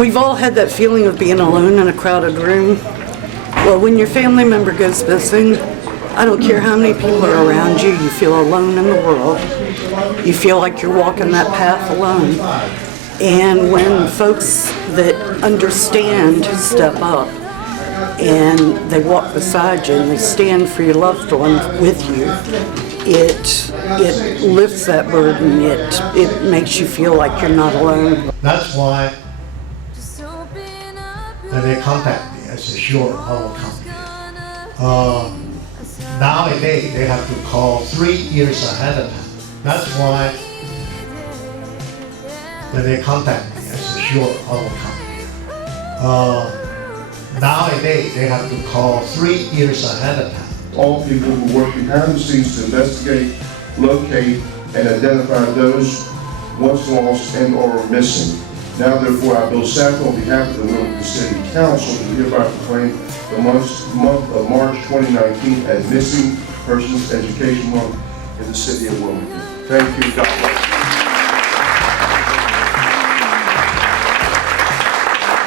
We've all had that feeling of being alone in a crowded room. Well, when your family member goes missing, I don't care how many people are around you, you feel alone in the world. You feel like you're walking that path alone. And when folks that understand step up and they walk beside you and they stand for your loved one with you, it lifts that burden. It makes you feel like you're not alone. That's why when they contact me, I say, sure, I will come. Nowadays, they have to call 3 years ahead of time. That's why when they contact me, I say, sure, I will come. Nowadays, they have to call 3 years ahead of time. All people who work behind the scenes to investigate, locate, and identify those once lost and or missing. Now, therefore, I, Bill Sackler, on behalf of the Wilmington City Council, do hereby proclaim the month of March 2019 as Missing Persons Education Month in the city of Wilmington. Thank you. God bless.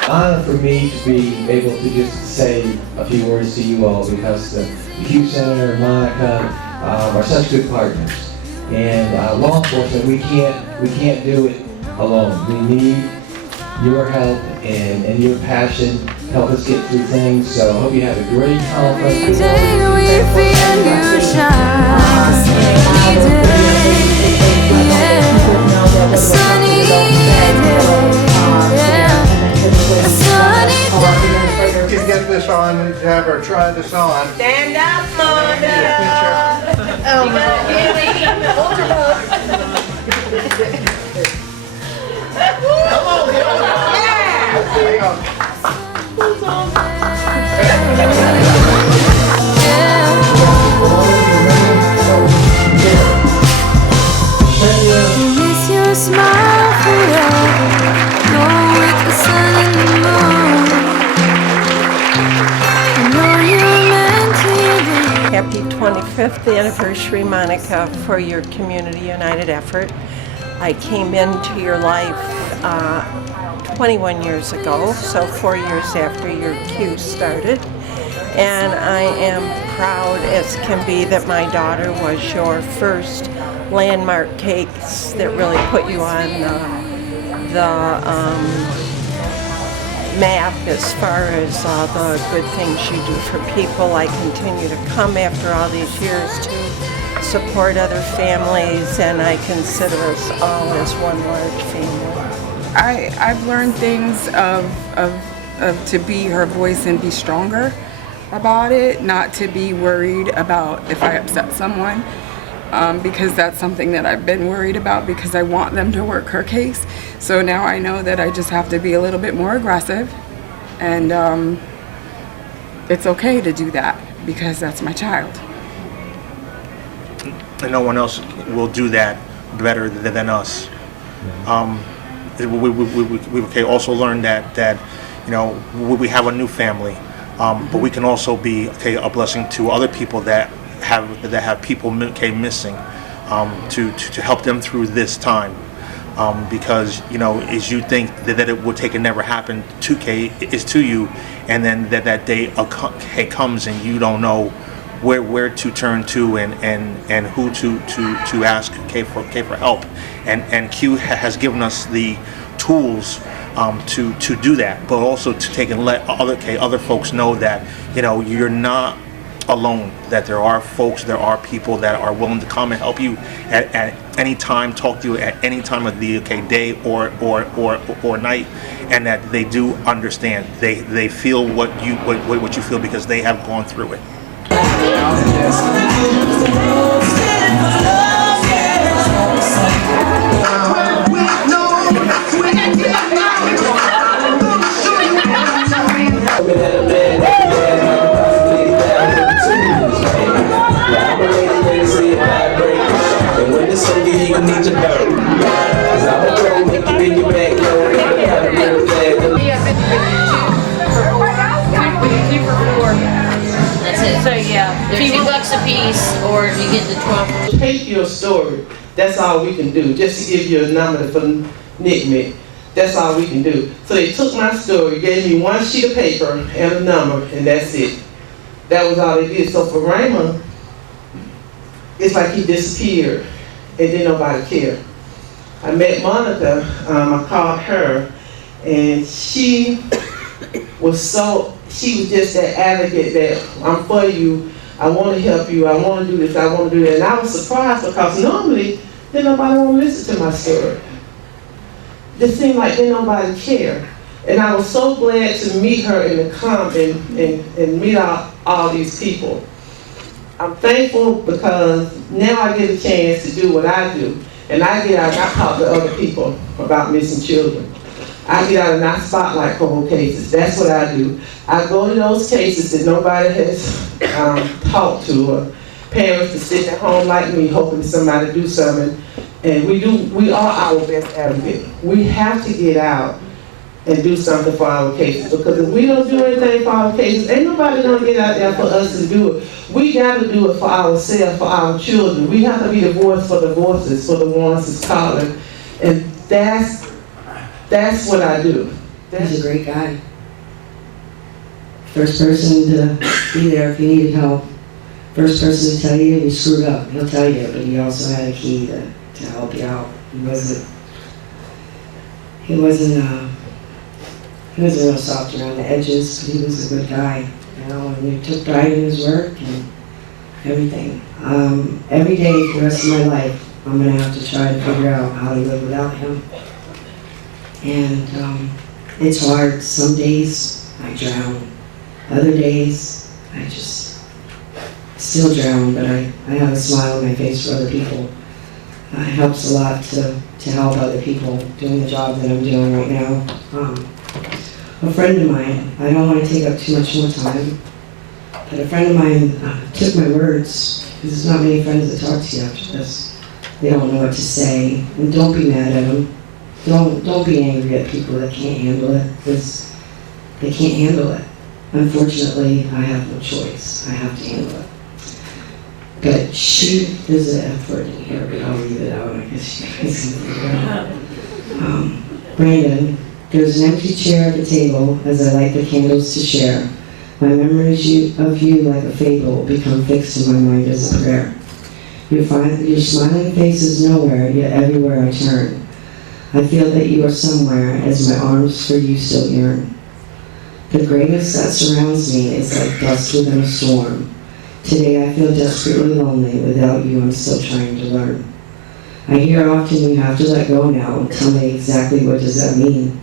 Honor for me to be able to just say a few words to you all, because the Hugh Senator and Monica are such good partners, and law enforcement, we can't do it alone. We need your help and your passion to help us get through things. So I hope you have a great conference. Get this on and have her try this on. Stand up, Mona. Oh, hold your book. Come on, Yeah. there you go. Miss your smile forever. Go with the sun and the moon. I know you're meant to be. Happy 25th anniversary, Monica, for your Community United effort. I came into your life 21 years ago, so 4 years after your Q started. And I am proud as can be that my daughter was your first landmark case that really put you on the map as far as the good things you do for people. I continue to come after all these years to support other families, and I consider us all as one large family. I've learned things of to be her voice and be stronger about it, not to be worried about if I upset someone, because that's something that I've been worried about, because I want them to work her case. So now I know that I just have to be a little bit more aggressive, and it's okay to do that because that's my child. And no one else will do that better than us. We also learned that you know, we have a new family, but we can also be a blessing to other people that have people missing, to help them through this time, because you know, as you think that it would take and never happen to is to you, and then that day comes and you don't know where to turn to and who to ask for help, and Q has given us the tools to do that, but also to take and let other folks know that, you know, you're not alone, that there are folks, there are people that are willing to come and help you at any time, talk to you at any time of the day or night, and that they do understand, they feel what you feel, because they have gone through it. So yeah, they're $2 a piece, or you get the 12. Take your story. That's all we can do. Just to give you a number for NCMEC. That's all we can do. So they took my story, gave me one sheet of paper and a number, and that's it. That was all they did. So for Raymond, it's like he disappeared and then nobody cared. I met Monica, I called her, and she was just that advocate that I'm for you, I want to help you, I want to do this, I want to do that. And I was surprised because normally, then nobody want to listen to my story. It seemed like then nobody cared. And I was so glad to meet her in the and meet all these people. I'm thankful because now I get a chance to do what I do. And I get out and I talk to other people about missing children. I get out and I spotlight cold cases. That's what I do. I go to those cases that nobody has talked to, or parents that sit at home like me hoping somebody do something. And we are our best advocate. We have to get out and do something for our cases, because if we don't do anything for our cases, ain't nobody gonna get out there for us to do it. We gotta do it for ourselves, for our children. We have to be the voice for the voices, for the ones that's calling. And that's what I do. He's a great guy. First person to be there if you needed help. First person to tell you you screwed up. He'll tell you, but he also had a key to help you out. He wasn't real soft around the edges, but he was a good guy, you know, and he took pride in his work and everything. Every day for the rest of my life, I'm gonna have to try to figure out how to live without him. And it's hard. Some days I drown. Other days I just still drown, but I have a smile on my face for other people. It helps a lot to help other people doing the job that I'm doing right now. A friend of mine, I don't want to take up too much more time, but a friend of mine took my words, because there's not many friends that talk to you after this. They don't know what to say, and don't be mad at them. Don't be angry at people that can't handle it, because they can't handle it. Unfortunately, I have no choice. I have to handle it. But there's an F word in here, but I'll leave it out. I guess you guys can figure it out. Brandon, there's an empty chair at the table as I light the candles to share. My memories of you like a fable become fixed in my mind as a prayer. Your smiling face is nowhere, yet everywhere I turn. I feel that you are somewhere as my arms for you still yearn. The grayness that surrounds me is like dust within a storm. Today I feel desperately lonely. Without you, I'm still trying to learn. I hear often you have to let go now. Tell me exactly what does that mean?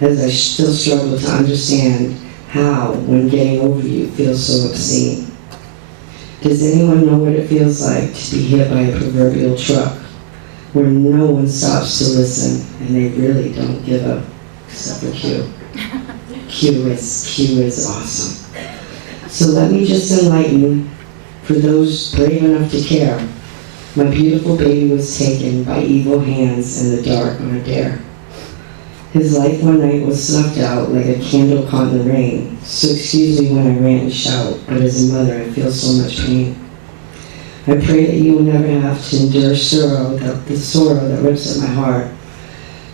As I still struggle to understand how, when getting over you, feels so obscene. Does anyone know what it feels like to be hit by a proverbial truck, where no one stops to listen and they really don't give up, except for Q. Q is awesome. So let me just enlighten for those brave enough to care. My beautiful baby was taken by evil hands in the dark on a dare. His life one night was snuffed out like a candle caught in the rain. So excuse me when I rant and shout, but as a mother I feel so much pain. I pray that you will never have to endure the sorrow that rips at my heart.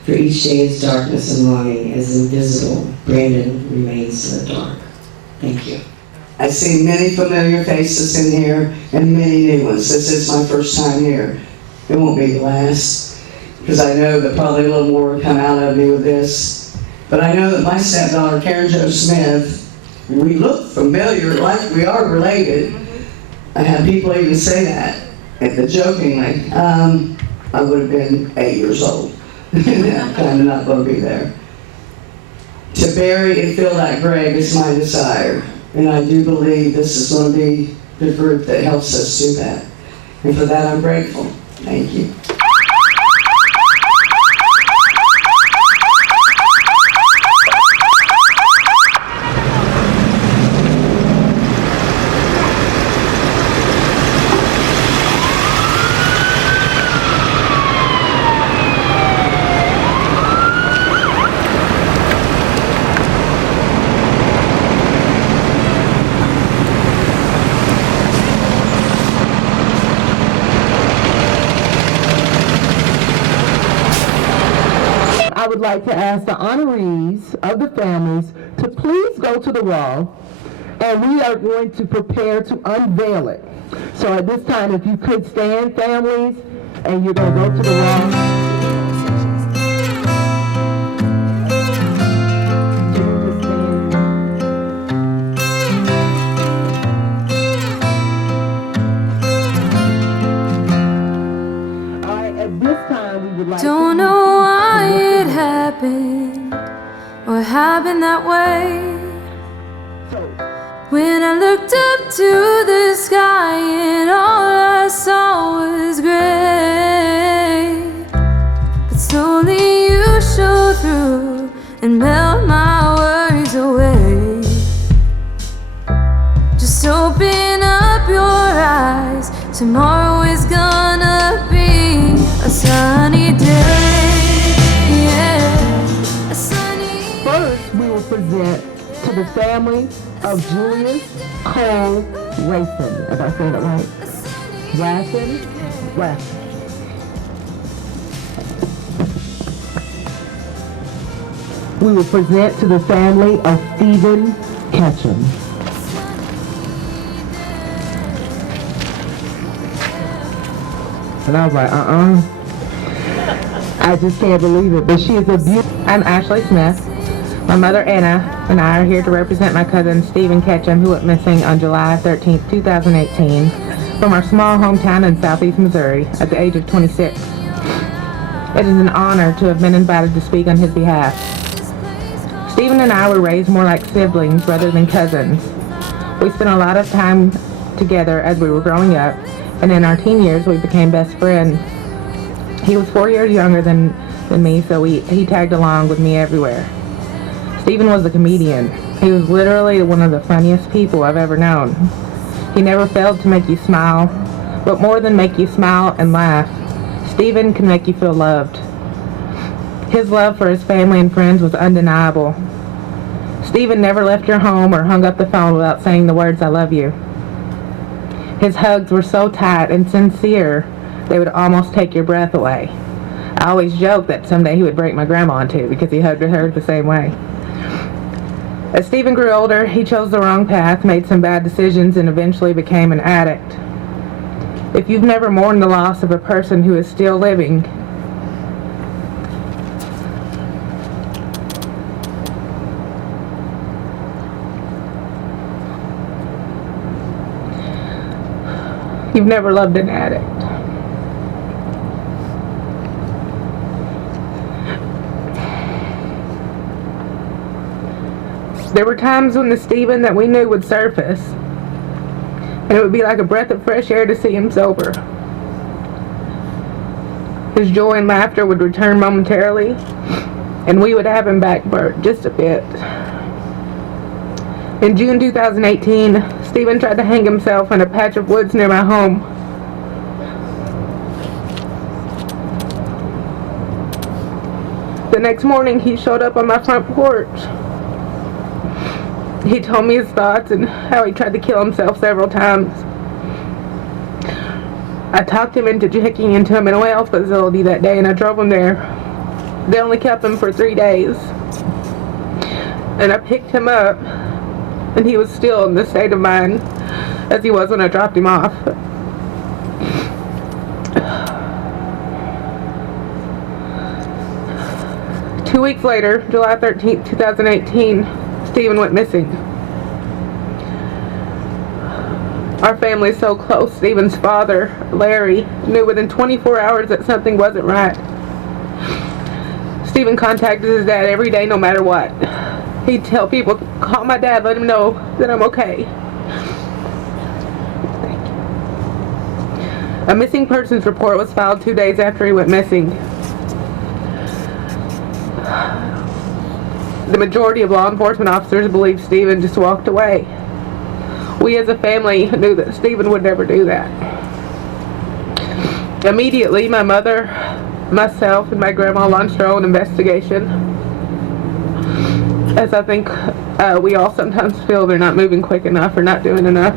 For each day's darkness and longing is invisible. Brandon remains in the dark. Thank you. I see many familiar faces in here and many new ones. This is my first time here. It won't be the last, because I know that probably a little more will come out of me with this. But I know that my stepdaughter, Karen Jo Smith, we look familiar, like we are related. I had people even say that, jokingly. I would have been 8 years old. I'm kind of not going to be there. To bury and fill that grave is my desire. And I do believe this is going to be the group that helps us do that. And for that, I'm grateful. Thank you. would like to ask the honorees of the families to please go to the wall, and we are going to prepare to unveil it. So at this time, if you could stand, families, and you're going to go to the wall. Don't know why it happened or happened that way. When I looked up to the sky and all I saw was gray. But slowly you show through and melt my worries away. Just open up your eyes, tomorrow is gonna be a sunny day, yeah, a sunny. First, we will present to the family of Julius Cole Racing. If I said it right. Racing. We will present to the family of Stephen Ketchum. And I was like, I just can't believe it. But she is a beautiful. I'm Ashley Smith. My mother, Anna, and I are here to represent my cousin, Stephen Ketchum, who went missing on July 13, 2018, from our small hometown in southeast Missouri at the age of 26. It is an honor to have been invited to speak on his behalf. Stephen and I were raised more like siblings rather than cousins. We spent a lot of time together as we were growing up, and in our teen years we became best friends. He was 4 years younger than me, so he tagged along with me everywhere. Stephen was a comedian. He was literally one of the funniest people I've ever known. He never failed to make you smile, but more than make you smile and laugh, Stephen can make you feel loved. His love for his family and friends was undeniable. Stephen never left your home or hung up the phone without saying the words, "I love you." His hugs were so tight and sincere, they would almost take your breath away. I always joked that someday he would break my grandma in two because he hugged her the same way. As Stephen grew older, he chose the wrong path, made some bad decisions, and eventually became an addict. If you've never mourned the loss of a person who is still living, you've never loved an addict. There were times when the Stephen that we knew would surface, and it would be like a breath of fresh air to see him sober. His joy and laughter would return momentarily, and we would have him back burnt just a bit. In June 2018, Stephen tried to hang himself in a patch of woods near my home. The next morning, he showed up on my front porch. He told me his thoughts and how he tried to kill himself several times. I talked him into checking into a mental health facility that day, and I drove him there. They only kept him for 3 days. And I picked him up, and he was still in the state of mind as he was when I dropped him off. Two weeks later, July 13th, 2018, Stephen went missing. Our family is so close. Stephen's father, Larry, knew within 24 hours that something wasn't right. Stephen contacted his dad every day, no matter what. He'd tell people, "Call my dad, let him know that I'm okay." A missing persons report was filed 2 days after he went missing. The majority of law enforcement officers believe Stephen just walked away. We as a family knew that Stephen would never do that. Immediately, my mother, myself, and my grandma launched our own investigation, as I think we all sometimes feel they're not moving quick enough or not doing enough.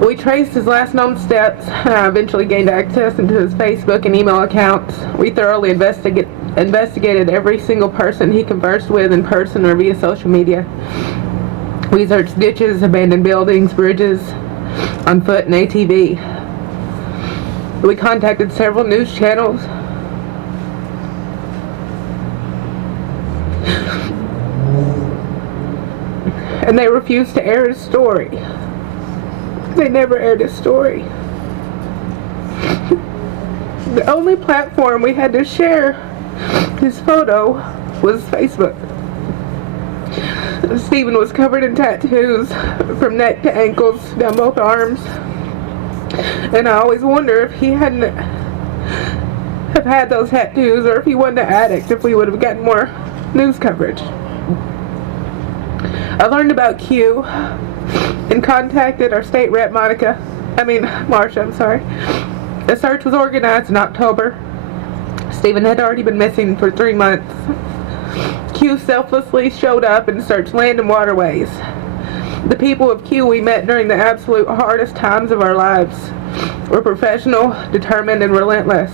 We traced his last known steps, eventually gained access into his Facebook and email accounts. We thoroughly investigated investigated every single person he conversed with in person or via social media. We searched ditches, abandoned buildings, bridges, on foot and ATV. We contacted several news channels. And they refused to air his story. They never aired his story. The only platform we had to share his photo was Facebook. Stephen was covered in tattoos from neck to ankles, down both arms. And I always wonder if he hadn't have had those tattoos, or if he wasn't an addict, if we would have gotten more news coverage. I learned about Q and contacted our state rep, Marsha, I'm sorry. The search was organized in October. Stephen had already been missing for 3 months. Q selflessly showed up and searched land and waterways. The people of Q we met during the absolute hardest times of our lives were professional, determined, and relentless.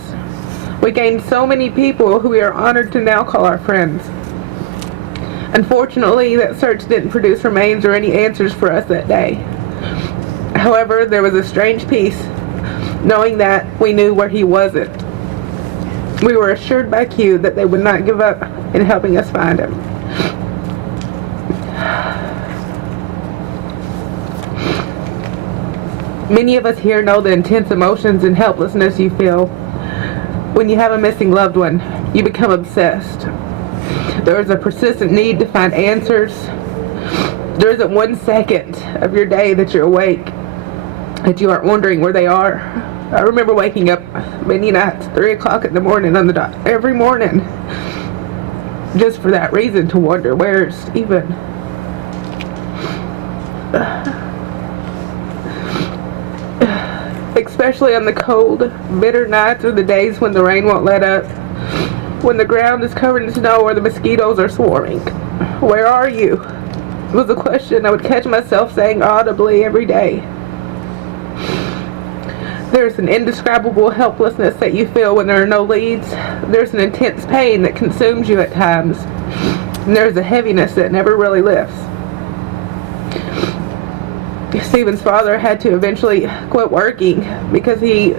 We gained so many people who we are honored to now call our friends. Unfortunately, that search didn't produce remains or any answers for us that day. However, there was a strange peace, knowing that we knew where he wasn't. We were assured by Q that they would not give up in helping us find him. Many of us here know the intense emotions and helplessness you feel when you have a missing loved one. You become obsessed. There is a persistent need to find answers. There isn't 1 second of your day that you're awake that you aren't wondering where they are. I remember waking up many nights, 3 o'clock in the morning on the dot, every morning, just for that reason, to wonder, where's Stephen? Especially on the cold, bitter nights or the days when the rain won't let up, when the ground is covered in snow or the mosquitoes are swarming. Where are you? Was a question I would catch myself saying audibly every day. There's an indescribable helplessness that you feel when there are no leads. There's an intense pain that consumes you at times. And there's a heaviness that never really lifts. Stephen's father had to eventually quit working because he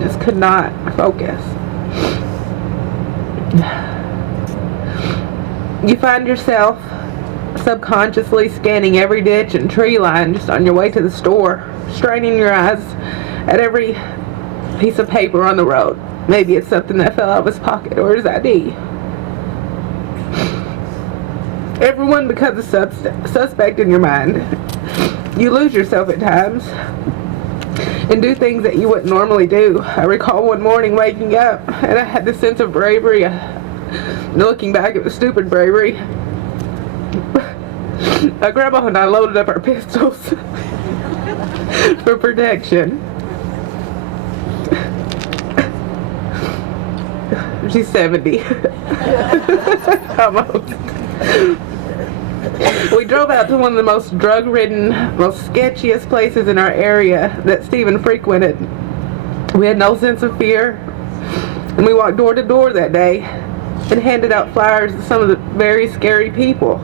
just could not focus. You find yourself subconsciously scanning every ditch and tree line just on your way to the store, straining your eyes at every piece of paper on the road. Maybe it's something that fell out of his pocket or his ID. Everyone becomes a suspect in your mind. You lose yourself at times and do things that you wouldn't normally do. I recall one morning waking up and I had this sense of bravery. Looking back, it was stupid bravery. Grandma and I loaded up our pistols for protection. She's 70. Almost. We drove out to one of the most drug-ridden, most sketchiest places in our area that Stephen frequented. We had no sense of fear, and we walked door to door that day and handed out flyers to some of the very scary people.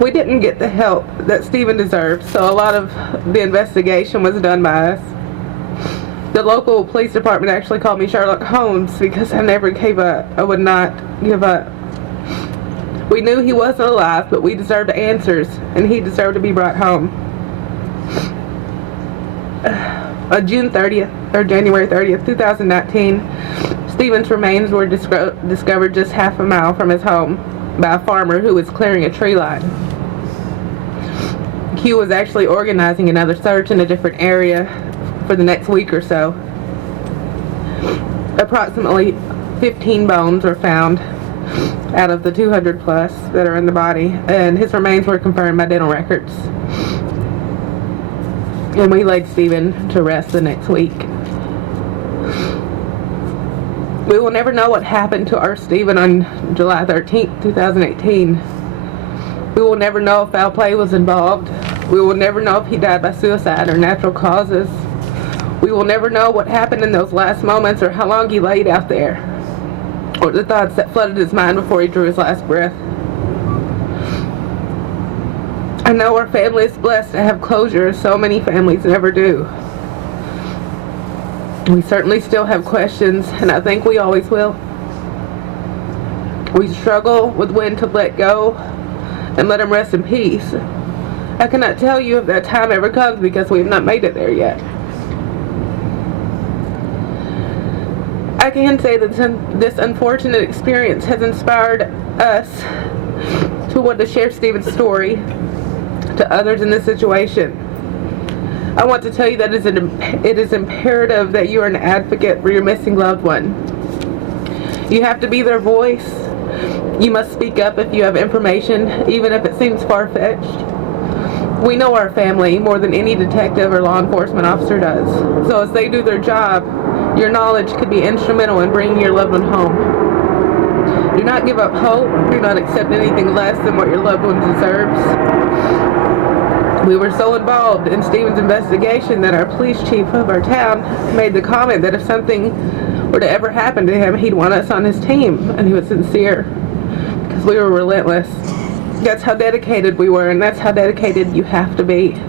We didn't get the help that Stephen deserved, so a lot of the investigation was done by us. The local police department actually called me Sherlock Holmes because I never gave up. I would not give up. We knew he wasn't alive, but we deserved answers, and he deserved to be brought home. On June 30th, or January 30th, 2019, Stephen's remains were discovered just half a mile from his home by a farmer who was clearing a tree line. Q was actually organizing another search in a different area for the next week or so. Approximately 15 bones were found out of the 200 plus that are in the body, and his remains were confirmed by dental records. And we laid Stephen to rest the next week. We will never know what happened to our Stephen on July 13th, 2018. We will never know if foul play was involved. We will never know if he died by suicide or natural causes. We will never know what happened in those last moments or how long he laid out there, or the thoughts that flooded his mind before he drew his last breath. I know our family is blessed to have closure, as so many families never do. We certainly still have questions, and I think we always will. We struggle with when to let go and let him rest in peace. I cannot tell you if that time ever comes because we have not made it there yet. I can say that this unfortunate experience has inspired us to want to share Stephen's story to others in this situation. I want to tell you that it is imperative that you are an advocate for your missing loved one. You have to be their voice. You must speak up if you have information, even if it seems far-fetched. We know our family more than any detective or law enforcement officer does. So as they do their job, your knowledge could be instrumental in bringing your loved one home. Do not give up hope. Do not accept anything less than what your loved one deserves. We were so involved in Stephen's investigation that our police chief of our town made the comment that if something were to ever happen to him, he'd want us on his team, and he was sincere, because we were relentless. That's how dedicated we were, and that's how dedicated you have to be.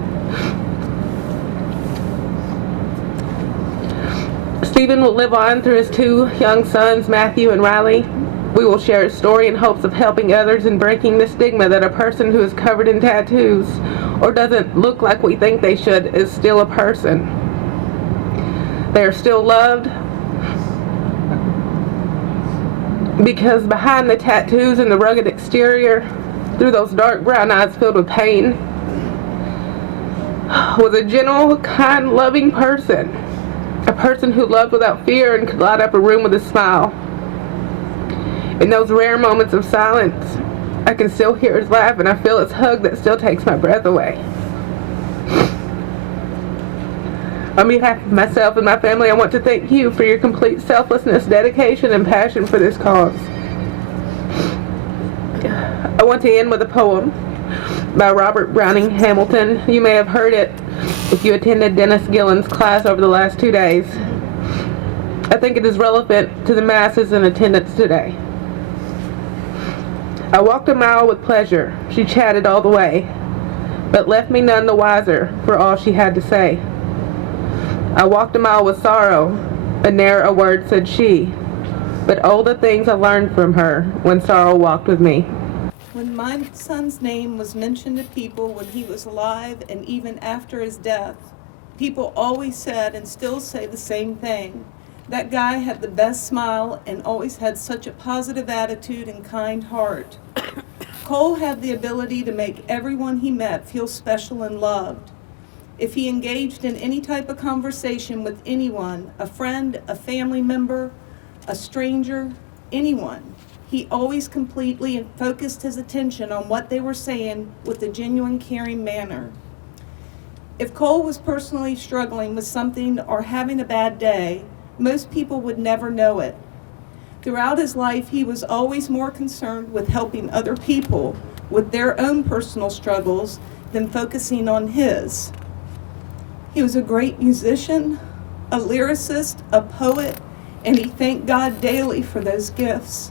Stephen will live on through his two young sons, Matthew and Riley. We will share his story in hopes of helping others and breaking the stigma that a person who is covered in tattoos or doesn't look like we think they should is still a person. They are still loved, because behind the tattoos and the rugged exterior, through those dark brown eyes filled with pain, was a gentle, kind, loving person. A person who loved without fear and could light up a room with a smile. In those rare moments of silence, I can still hear his laugh, and I feel his hug that still takes my breath away. On behalf of myself and my family, I want to thank you for your complete selflessness, dedication, and passion for this cause. I want to end with a poem by Robert Browning Hamilton. You may have heard it if you attended Dennis Gillen's class over the last 2 days. I think it is relevant to the masses in attendance today. I walked a mile with pleasure. She chatted all the way, but left me none the wiser for all she had to say. I walked a mile with sorrow, and ne'er a word said she, but oh, the things I learned from her when sorrow walked with me. When my son's name was mentioned to people when he was alive and even after his death, people always said and still say the same thing. That guy had the best smile and always had such a positive attitude and kind heart. Cole had the ability to make everyone he met feel special and loved. If he engaged in any type of conversation with anyone, a friend, a family member, a stranger, anyone, he always completely focused his attention on what they were saying with a genuine, caring manner. If Cole was personally struggling with something or having a bad day, most people would never know it. Throughout his life, he was always more concerned with helping other people with their own personal struggles than focusing on his. He was a great musician, a lyricist, a poet, and he thanked God daily for those gifts.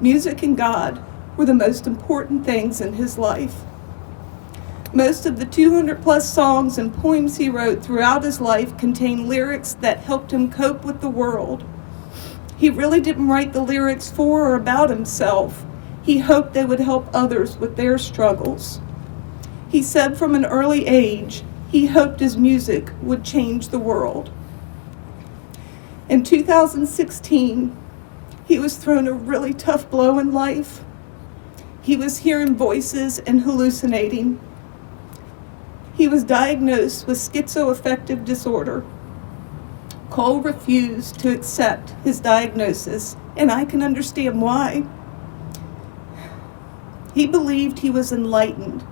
Music and God were the most important things in his life. Most of the 200+ songs and poems he wrote throughout his life contain lyrics that helped him cope with the world. He really didn't write the lyrics for or about himself. He hoped they would help others with their struggles. He said from an early age, he hoped his music would change the world. In 2016, he was thrown a really tough blow in life. He was hearing voices and hallucinating. He was diagnosed with schizoaffective disorder. Cole refused to accept his diagnosis, and I can understand why. He believed he was enlightened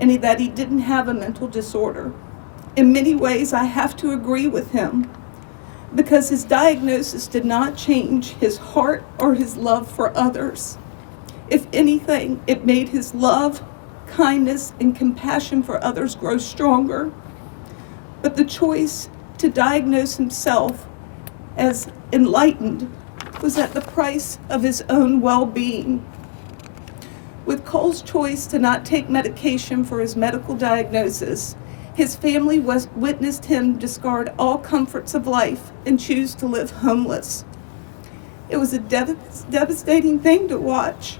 and that he didn't have a mental disorder. In many ways, I have to agree with him because his diagnosis did not change his heart or his love for others. If anything, it made his love, kindness, and compassion for others grow stronger. but the choice to diagnose himself as enlightened was at the price of his own well-being. With Cole's choice to not take medication for his medical diagnosis, his family witnessed him discard all comforts of life and choose to live homeless. It was a devastating thing to watch.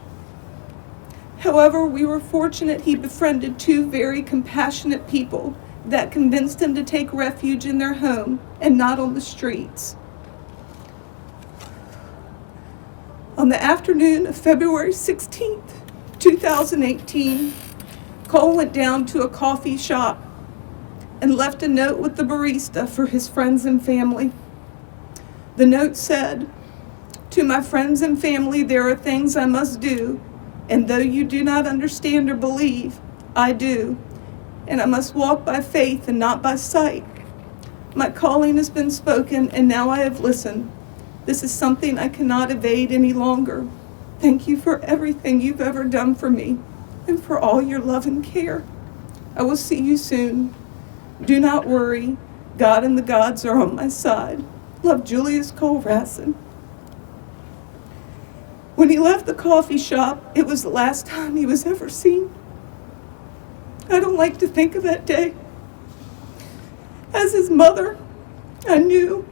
However, we were fortunate he befriended two very compassionate people that convinced him to take refuge in their home and not on the streets. On the afternoon of February 16th, 2018, Cole went down to a coffee shop and left a note with the barista for his friends and family. The note said, "To my friends and family, there are things I must do, and though you do not understand or believe, I do, and I must walk by faith and not by sight. My calling has been spoken, and now I have listened. This is something I cannot evade any longer. Thank you for everything you've ever done for me, and for all your love and care. I will see you soon. Do not worry. God and the gods are on my side. Love, Julius Cole Rassin." When he left the coffee shop, it was the last time he was ever seen. I don't like to think of that day. As his mother, I knew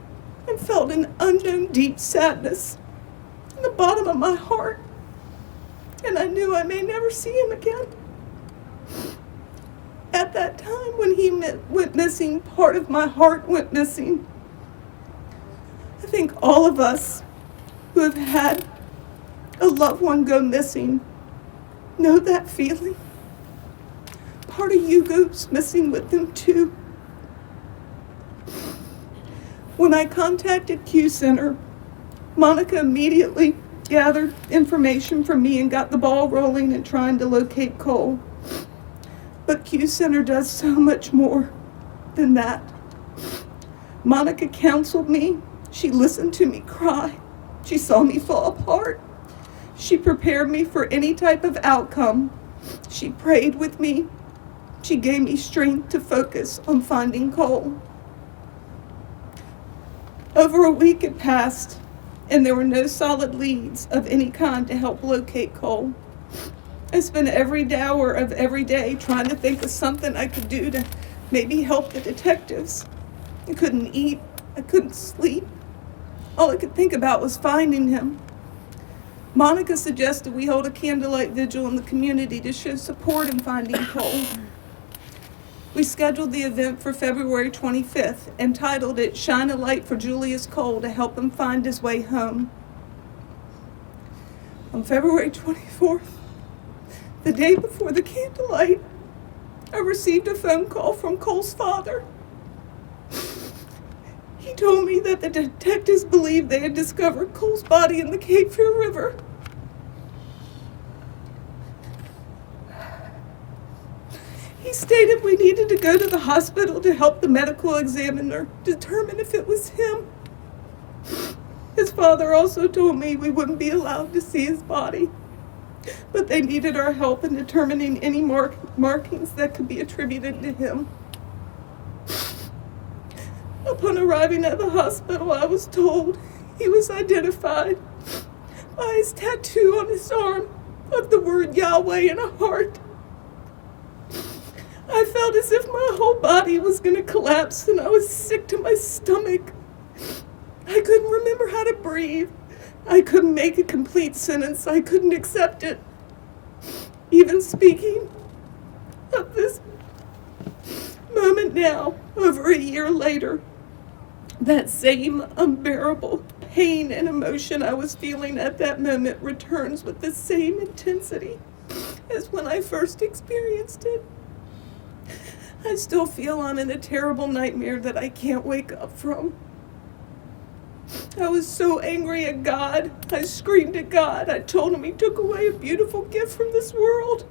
and felt an unknown deep sadness in the bottom of my heart, and I knew I may never see him again. At that time, when he went missing, part of my heart went missing. I think all of us who have had a loved one go missing know that feeling. Part of you goes missing with them too. When I contacted Q Center, Monica immediately gathered information from me and got the ball rolling in trying to locate Cole. But Q Center does so much more than that. Monica counseled me. She listened to me cry. She saw me fall apart. She prepared me for any type of outcome. She prayed with me. She gave me strength to focus on finding Cole. Over a week had passed, and there were no solid leads of any kind to help locate Cole. I spent every hour of every day trying to think of something I could do to maybe help the detectives. I couldn't eat. I couldn't sleep. All I could think about was finding him. Monica suggested we hold a candlelight vigil in the community to show support in finding Cole. We scheduled the event for February 25th and titled it "Shine a Light for Julius Cole to help him find his way home." On February 24th, the day before the candlelight, I received a phone call from Cole's father. He told me that the detectives believed they had discovered Cole's body in the Cape Fear River. He stated we needed to go to the hospital to help the medical examiner determine if it was him. His father also told me we wouldn't be allowed to see his body, but they needed our help in determining any markings that could be attributed to him. Upon arriving at the hospital, I was told he was identified by his tattoo on his arm of the word Yahweh in a heart. I felt as if my whole body was going to collapse, and I was sick to my stomach. I couldn't remember how to breathe. I couldn't make a complete sentence. I couldn't accept it. Even speaking of this moment now, over a year later, that same unbearable pain and emotion I was feeling at that moment returns with the same intensity as when I first experienced it. I still feel I'm in a terrible nightmare that I can't wake up from. I was so angry at God. I screamed at God. I told him he took away a beautiful gift from this world.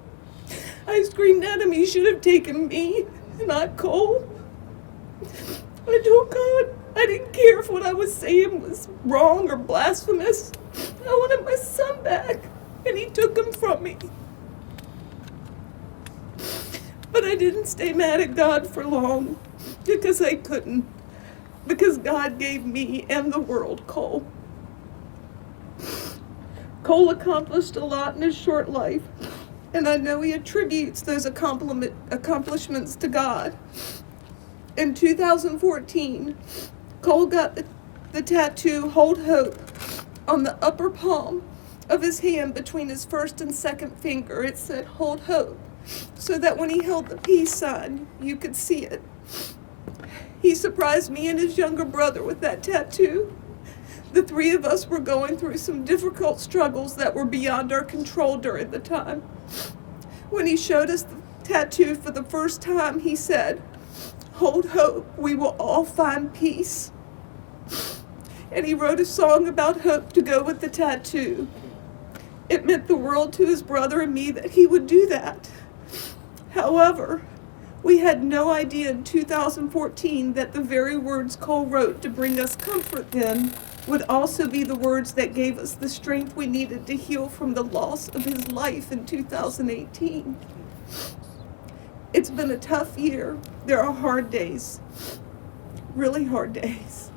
I screamed at him he should have taken me, not Cole. I told God I didn't care if what I was saying was wrong or blasphemous. I wanted my son back, and he took him from me. But I didn't stay mad at God for long. because I couldn't. Because God gave me and the world Cole. Cole accomplished a lot in his short life, and I know he attributes those accomplishments to God. In 2014, Cole got the tattoo Hold Hope on the upper palm of his hand between his first and second finger. It said Hold Hope, so that when he held the peace sign, you could see it. He surprised me and his younger brother with that tattoo. The three of us were going through some difficult struggles that were beyond our control during the time. When he showed us the tattoo for the first time, he said, "Hold hope, we will all find peace." And he wrote a song about hope to go with the tattoo. It meant the world to his brother and me that he would do that. However, we had no idea in 2014 that the very words Cole wrote to bring us comfort then would also be the words that gave us the strength we needed to heal from the loss of his life in 2018. It's been a tough year. There are hard days, really hard days.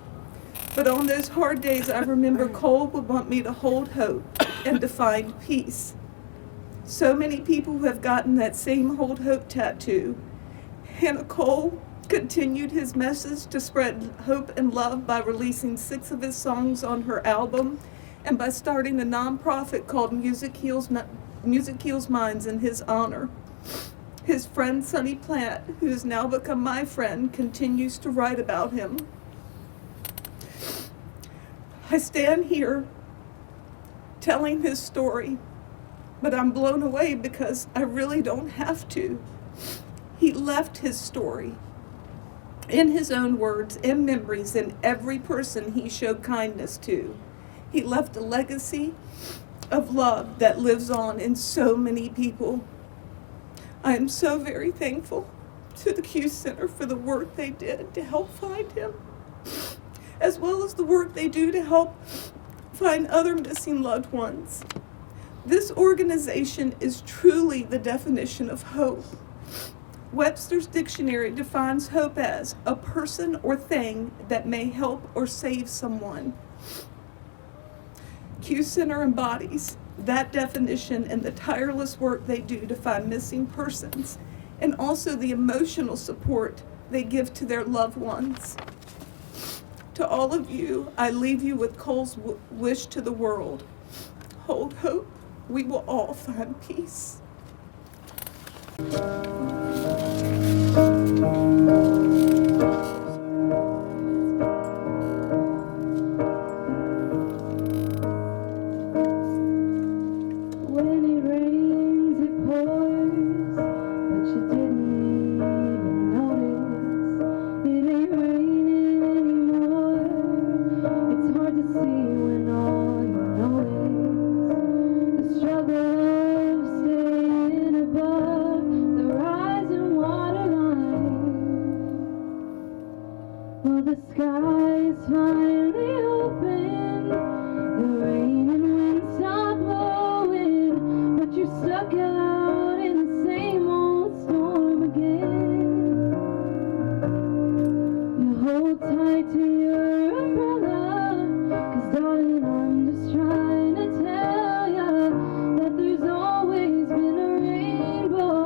But on those hard days, I remember Cole would want me to hold hope and to find peace. So many people have gotten that same Hold Hope tattoo. Hannah Cole continued his message to spread hope and love by releasing 6 of his songs on her album and by starting a nonprofit called Music Heals Minds in his honor. His friend Sonny Platt, who has now become my friend, continues to write about him. I stand here telling his story, but I'm blown away because I really don't have to. He left his story in his own words and memories in every person he showed kindness to. He left a legacy of love that lives on in so many people. I am so very thankful to the Q Center for the work they did to help find him, as well as the work they do to help find other missing loved ones. This organization is truly the definition of hope. Webster's dictionary defines hope as a person or thing that may help or save someone. Q Center embodies that definition in the tireless work they do to find missing persons, and also the emotional support they give to their loved ones. To all of you, I leave you with Cole's wish to the world. Hold hope, we will all find peace. Well, the sky is finally open, the rain and wind stop blowing, but you're stuck out in the same old storm again. You hold tight to your umbrella, 'cause darling, I'm just trying to tell ya that there's always been a rainbow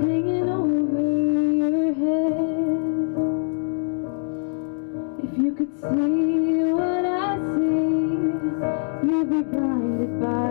hanging over your head. If you could see what I see, you'd be blinded by